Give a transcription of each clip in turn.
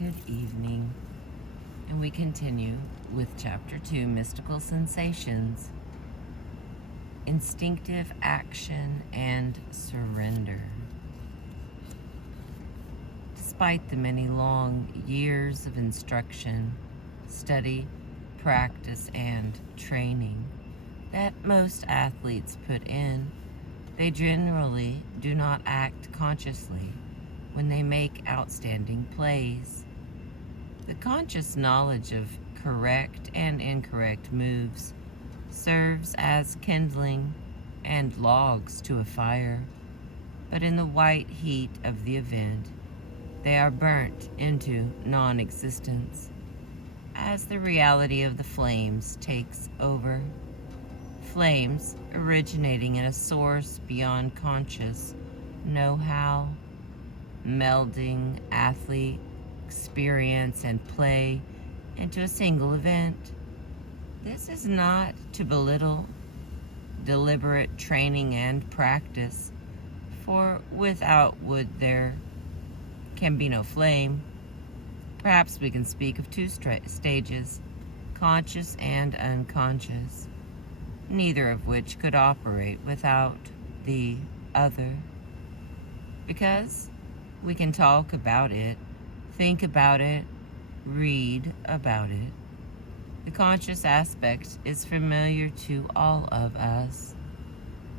good evening. And we continue with Chapter 2, Mystical Sensations, Instinctive Action and Surrender. Despite the many long years of instruction, study, practice, and training that most athletes put in, they generally do not act consciously when they make outstanding plays. The conscious knowledge of correct and incorrect moves serves as kindling and logs to a fire, but in the white heat of the event, they are burnt into non-existence as the reality of the flames takes over. Flames originating in a source beyond conscious know-how, melding athlete experience and play into a single event. This is not to belittle deliberate training and practice, for without wood there can be no flame. Perhaps we can speak of two stages, conscious and unconscious, neither of which could operate without the other. Because we can talk about it, think about it, read about it. The conscious aspect is familiar to all of us.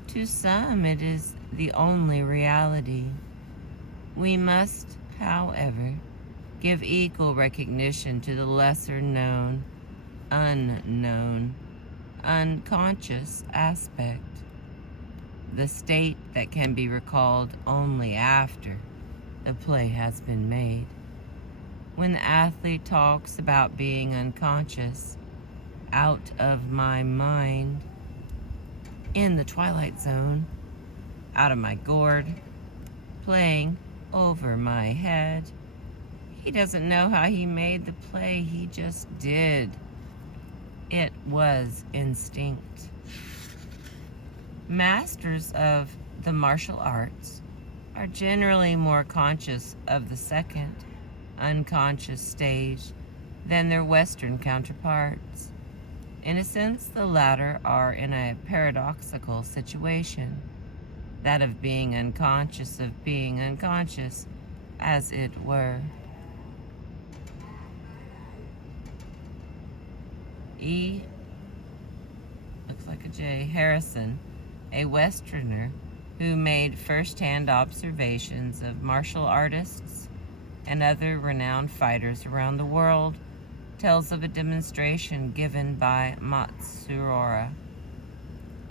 To some, it is the only reality. We must, however, give equal recognition to the lesser known, unknown, unconscious aspect, the state that can be recalled only after the play has been made. When the athlete talks about being unconscious, out of my mind, in the twilight zone, out of my gourd, playing over my head, he doesn't know how he made the play, he just did. It was instinct. Masters of the martial arts are generally more conscious of the second, unconscious stage than their Western counterparts. In a sense, the latter are in a paradoxical situation, that of being unconscious of being unconscious, as it were. E. Looks like a J. Harrison, a Westerner who made first-hand observations of martial artists and other renowned fighters around the world, tells of a demonstration given by Matsuura,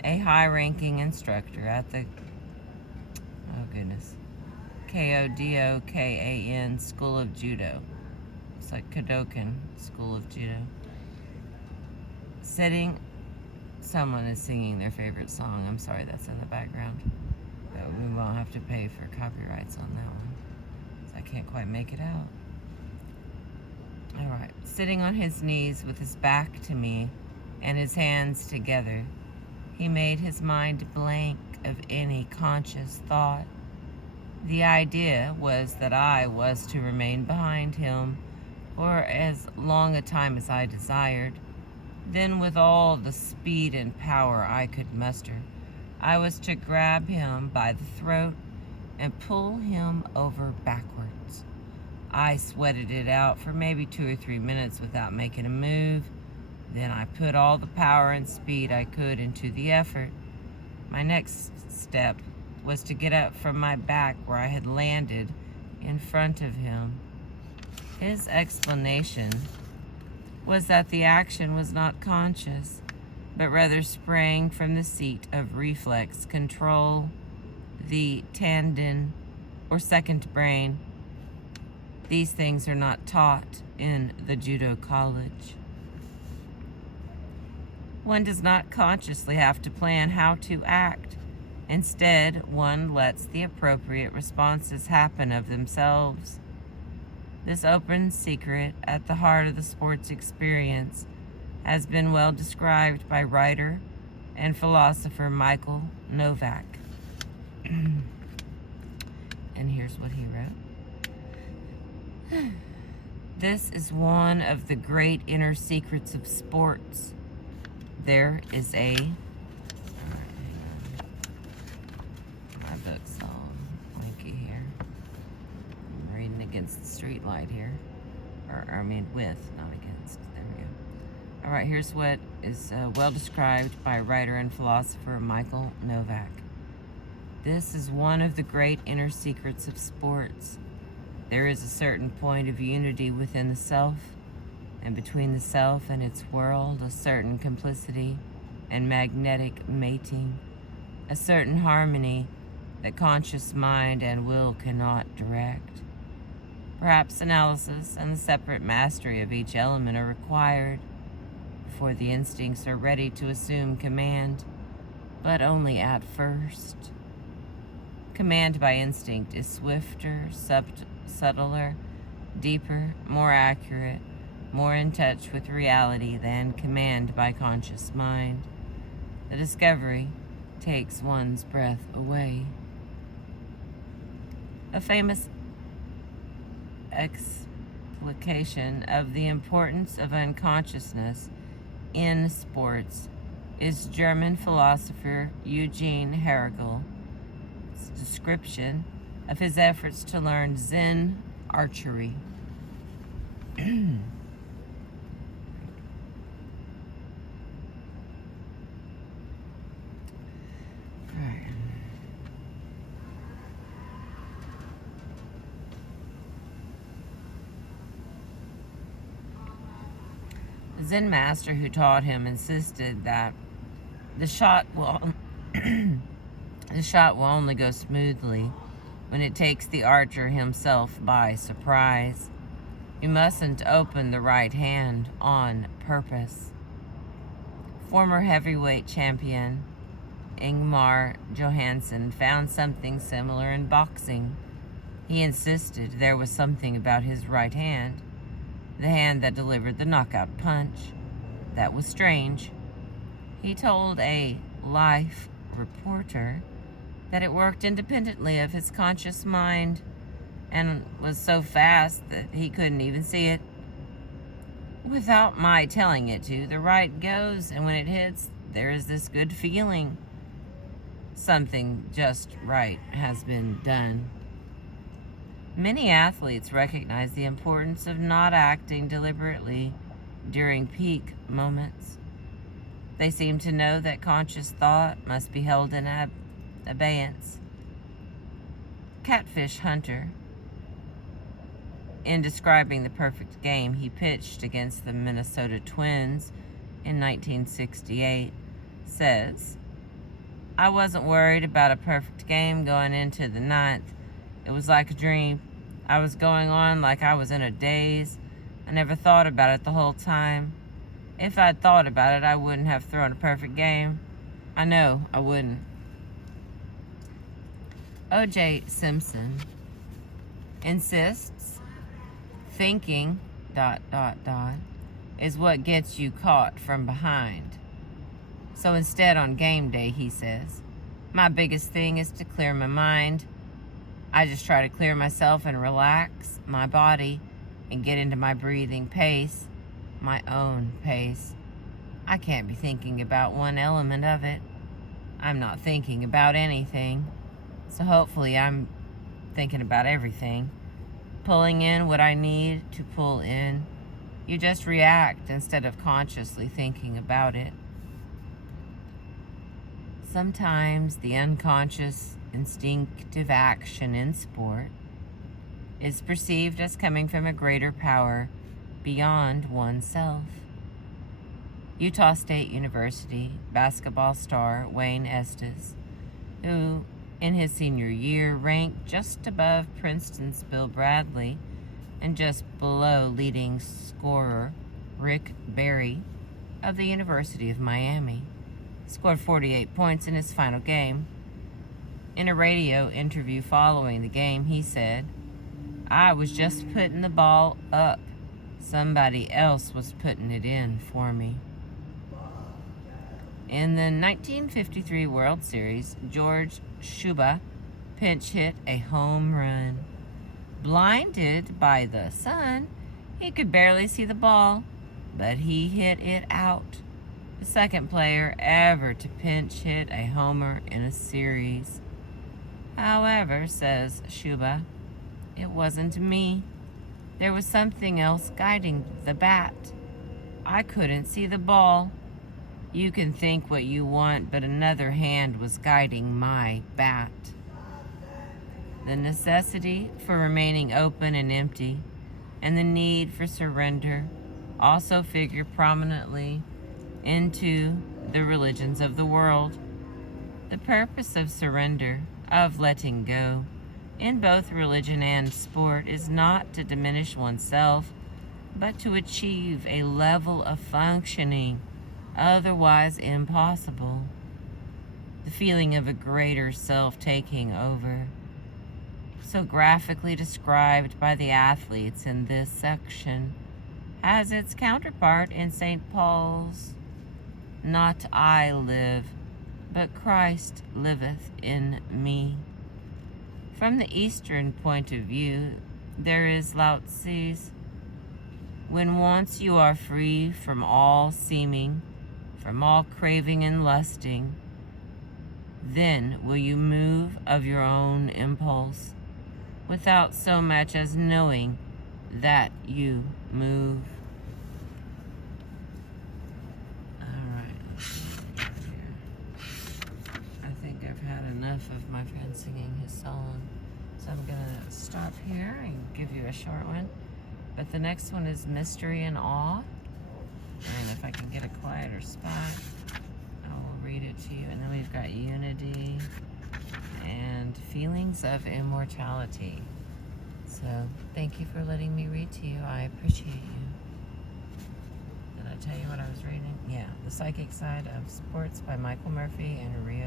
a high-ranking instructor at the Kodokan School of Judo. It's like Kodokan School of Judo. Someone is singing their favorite song. I'm sorry, that's in the background. But we won't have to pay for copyrights on that one, so I can't quite make it out. Alright, sitting on his knees with his back to me and his hands together, he made his mind blank of any conscious thought. The idea was that I was to remain behind him for as long a time as I desired. Then, with all the speed and power I could muster, I was to grab him by the throat and pull him over backwards. I sweated it out for maybe 2 or 3 minutes without making a move. Then I put all the power and speed I could into the effort. My next step was to get up from my back where I had landed in front of him. His explanation was that the action was not conscious, but rather sprang from the seat of reflex control, the tendon or second brain. These things are not taught in the judo college. One does not consciously have to plan how to act. Instead, one lets the appropriate responses happen of themselves. This open secret at the heart of the sports experience has been well described by writer and philosopher Michael Novak. And here's what he wrote. This is one of the great inner secrets of sports. There is a... My book's all winky here. I'm reading against the street light here. With, not against. There we go. All right, here's what is well described by writer and philosopher Michael Novak. This is one of the great inner secrets of sports. There is a certain point of unity within the self, and between the self and its world, a certain complicity and magnetic mating, a certain harmony that conscious mind and will cannot direct. Perhaps analysis and the separate mastery of each element are required before the instincts are ready to assume command, but only at first. Command by instinct is swifter, subtler, deeper, more accurate, more in touch with reality than command by conscious mind. The discovery takes one's breath away. A famous explication of the importance of unconsciousness in sports is German philosopher Eugene Herrigel's description of his efforts to learn Zen archery. The Zen master who taught him insisted that the shot will only go smoothly when it takes the archer himself by surprise. You mustn't open the right hand on purpose. Former heavyweight champion Ingmar Johansson found something similar in boxing. He insisted there was something about his right hand, the hand that delivered the knockout punch, that was strange. He told a Life reporter that it worked independently of his conscious mind and was so fast that he couldn't even see it. Without my telling it to, the right goes, and when it hits, there is this good feeling. Something just right has been done. Many athletes recognize the importance of not acting deliberately during peak moments. They seem to know that conscious thought must be held in abeyance. Catfish Hunter, in describing the perfect game he pitched against the Minnesota Twins in 1968, says, "I wasn't worried about a perfect game going into the ninth. It was like a dream. I was going on like I was in a daze. I never thought about it the whole time. If I'd thought about it, I wouldn't have thrown a perfect game. I know I wouldn't." O.J. Simpson insists thinking ... is what gets you caught from behind. So instead, on game day, he says, my biggest thing is to clear my mind. I just try to clear myself and relax my body and get into my breathing pace, my own pace. I can't be thinking about one element of it. I'm not thinking about anything. So hopefully I'm thinking about everything, pulling in what I need to pull in. You just react instead of consciously thinking about it. Sometimes the unconscious, instinctive action in sport is perceived as coming from a greater power beyond oneself. Utah State University basketball star Wayne Estes, who in his senior year ranked just above Princeton's Bill Bradley and just below leading scorer Rick Barry of the University of Miami, scored 48 points in his final game. In a radio interview following the game, he said, "I was just putting the ball up. Somebody else was putting it in for me." In the 1953 World Series, George Shuba pinch hit a home run. Blinded by the sun, He could barely see the ball, but he hit it out. The second player ever to pinch hit a homer in a series. However, says Shuba, it wasn't me. There was something else guiding the bat. I couldn't see the ball. You can think what you want, but another hand was guiding my bat. The necessity for remaining open and empty, and the need for surrender also figure prominently into the religions of the world. The purpose of surrender, of letting go, in both religion and sport is not to diminish oneself, but to achieve a level of functioning otherwise impossible. The feeling of a greater self taking over, so graphically described by the athletes in this section, has its counterpart in St. Paul's, "Not I live, but Christ liveth in me." From the Eastern point of view, there is Lao Tzu's, "When once you are free from all seeming, from all craving and lusting, then will you move of your own impulse, without so much as knowing that you move." I think I've had enough of my friend singing his song, so I'm gonna stop here and give you a short one. But the next one is Mystery and Awe, and if I can get a quieter spot, I will read it to you. And then we've got Unity and Feelings of Immortality. So thank you for letting me read to you. I appreciate you. Did I tell you what I was reading? Yeah, The Psychic Side of Sports by Michael Murphy and Rio